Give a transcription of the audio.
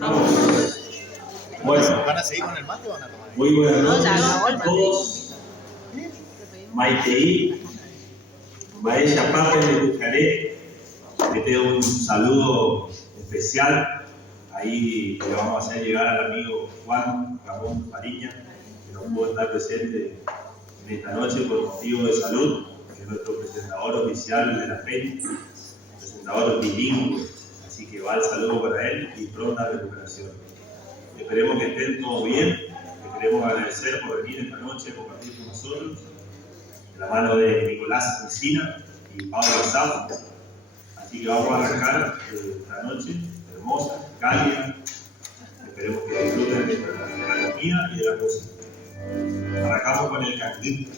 Bueno, ¿Van a seguir con el mate o van a tomar? muy buenas noches a todos. Maiteí, Maella Pape de Bujaré, le tengo un saludo especial. Ahí le vamos a hacer llegar al amigo Juan Ramón Fariña, que no pudo estar presente en esta noche por motivo de salud, que es nuestro presentador oficial de la FENI, presentador bilingüe. Así que va el saludo para él y pronta recuperación. Esperemos que estén todos bien. Les queremos agradecer por venir esta noche a compartir con nosotros, de la mano de Nicolás Encina y Pablo Zaf. Así que vamos a arrancar esta noche hermosa, cálida. Esperemos que disfruten de la comida y de la música. Arrancamos con el cangrejo.